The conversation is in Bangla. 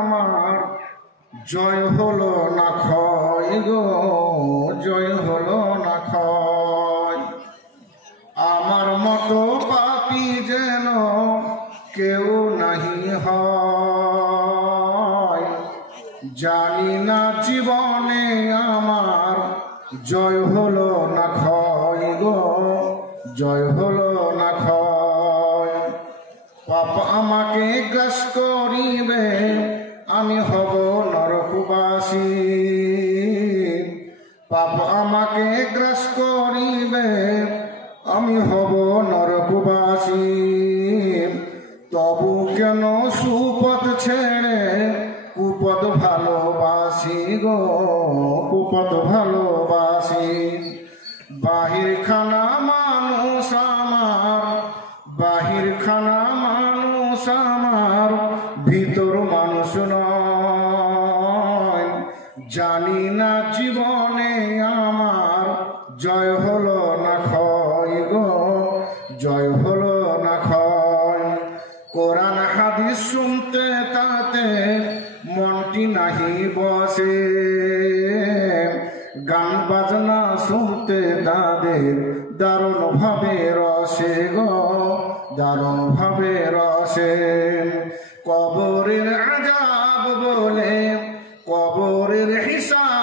আমার জয় হলো না ক্ষয় গো, জয় হলো না ক্ষয়। আমার মতো পাপী যেন কেউ নাহি হয়, জানি না জীবনে আমার জয় হলো না ক্ষয় গো, জয় হলো না ক্ষয়। পাপ আমাকে গ্রাস করিবে, আমি হব নরকবাসী। পাপ আমাকে গ্রাস করিবে, আমি হব নরকবাসী। তবু কেন সুপথ ছেড়ে কুপথ ভালোবাসি গো, কুপথ ভালোবাসি। বাহির খানা মানুষ আমার, বাহির খানা মানুষ আমার, ভিতর মানুষ নয়। জানি না জীবনে আমার জয় হলো না ক্ষয় গো, জয় হলো না ক্ষয়। কোরআন হাদিস শুনতে তাতে মনটি নাহি বসে, গান বাজনা শুনতে তাদের দারুণ ভাবে রসে গো, দারুণ ভাবে রসে। কবরের আযাব বলে, কবরের হিসাব